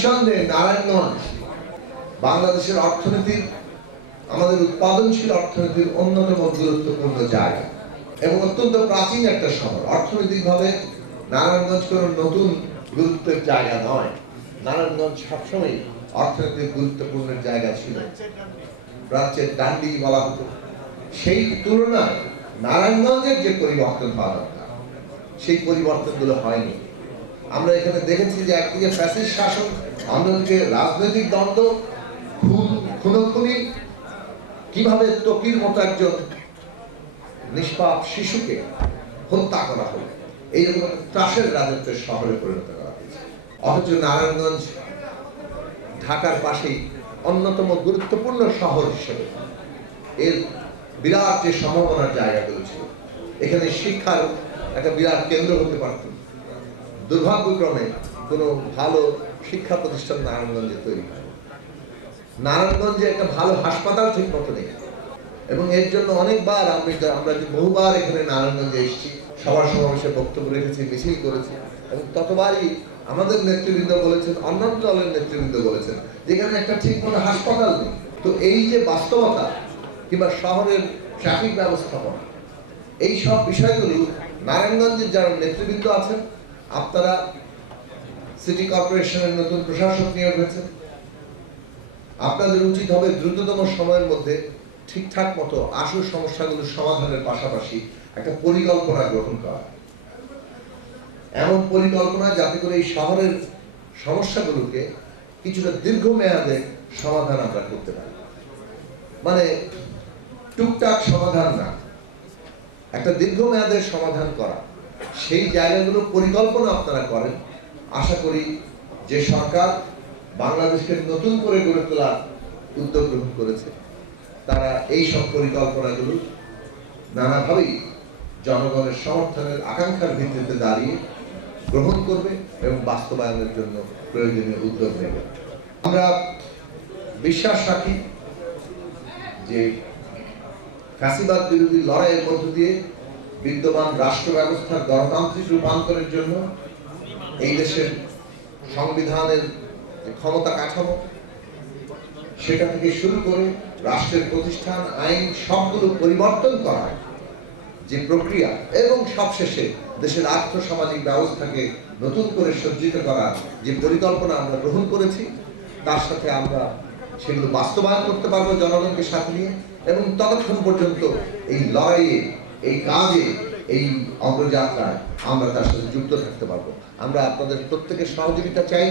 নিঃসন্দেহে নারায়ণগঞ্জ বাংলাদেশের অর্থনীতির, আমাদের উৎপাদনশীল অর্থনীতির অন্যতম গুরুত্বপূর্ণ জায়গা এবং অত্যন্ত প্রাচীন একটা শহর। অর্থনৈতিকভাবে নারায়ণগঞ্জ কোনো নতুন গুরুত্বের জায়গা নয়। নারায়ণগঞ্জ সবসময় অর্থনৈতিক গুরুত্বপূর্ণ জায়গা ছিল। প্রাচ্যের ডান্ডি বলা হতো। সেই তুলনায় নারায়ণগঞ্জের যে পরিবর্তন পাওয়া দরকার, সেই পরিবর্তনগুলো হয়নি। আমরা এখানে দেখেছি যে একদিকে ফ্যাসিস্ট শাসন, অন্যদিকে রাজনৈতিক দ্বন্দ্ব, খুনোখুনি, কিভাবে তকির মতো একজন নিষ্পাপ শিশুকে হত্যা করা হলো, এইরকম ত্রাসের রাজত্বের শহরে পরিণত করা হয়েছে। অথচ নারায়ণগঞ্জ ঢাকার পাশেই অন্যতম গুরুত্বপূর্ণ শহর হিসেবে এর বিরাট যে সম্ভাবনার জায়গাগুলো ছিল, এখানে শিক্ষার একটা বিরাট কেন্দ্র হতে পারত। দুর্ভাগ্যক্রমে কোনো ভালো শিক্ষা প্রতিষ্ঠান নারায়ণগঞ্জে তৈরি হয়। নারায়ণগঞ্জে একটা ভালো হাসপাতাল ঠিক মতো নেই এবং এর জন্য অনেকবার আমরা বহুবার এখানে নারায়ণগঞ্জে এসেছি, সবার সমাবেশে বক্তব্য রেখেছি, মিছিল করেছি এবং ততবারই আমাদের নেতৃবৃন্দ বলেছেন, অন্যান্য দলের নেতৃবৃন্দ বলেছেন যেখানে একটা ঠিক মতো হাসপাতাল নেই। তো এই যে বাস্তবতা কিংবা শহরের ট্রাফিক ব্যবস্থাপনা, এই সব বিষয়গুলো নারায়ণগঞ্জের যারা নেতৃবৃন্দ আছেন, আপনারা সিটি কর্পোরেশনের নতুন প্রশাসক নিয়োগ হয়েছে, আপনাদের উচিত হবে দ্রুততম সময়ের মধ্যে ঠিকঠাক মতো আসল সমস্যাগুলো সমাধানের পাশাপাশি একটা পরিকল্পনা গ্রহণ করা, এমন পরিকল্পনা যাতে করে এই শহরের সমস্যাগুলোকে কিছুটা দীর্ঘমেয়াদে সমাধান আমরা করতে পারি। মানে টুকটাক সমাধান না, একটা দীর্ঘমেয়াদের সমাধান করা, সেই জায়গাগুলো পরিকল্পনা আপনারা করেন। আশা করি যে সরকার বাংলাদেশকে নতুন করে গড়ে তোলার উদ্যোগ গ্রহণ করেছে, তারা এই সব পরিকল্পনাগুলো নানাভাবেই জনগণের সমর্থনের আকাঙ্ক্ষার ভিত্তিতে দাঁড়িয়ে গ্রহণ করবে এবং বাস্তবায়নের জন্য প্রয়োজনীয় উদ্যোগ নেবে। আমরা বিশ্বাস রাখি যে ফ্যাসিবাদ বিরোধী লড়াইয়ের মধ্য দিয়ে বিদ্যমান রাষ্ট্র ব্যবস্থার গণতান্ত্রিক রূপান্তরের জন্য এই দেশের সংবিধানের ক্ষমতা কাঠামো, সেটা থেকে শুরু করে রাষ্ট্রের প্রতিষ্ঠান, আইন, সবগুলো পরিবর্তন করা যে প্রক্রিয়া এবং সবশেষে দেশের আর্থ সামাজিক ব্যবস্থাকে নতুন করে সজ্জিত করার যে পরিকল্পনা আমরা গ্রহণ করেছি, তার সাথে আমরা সেগুলো বাস্তবায়ন করতে পারবো জনগণকে সাথে নিয়ে এবং ততক্ষণ পর্যন্ত এই লড়াইয়ে, এই কাজে, এই অগ্রযাত্রায় আমরা তার সাথে যুক্ত থাকতে পারবো। আমরা আপনাদের প্রত্যেকের সহযোগিতা চাই।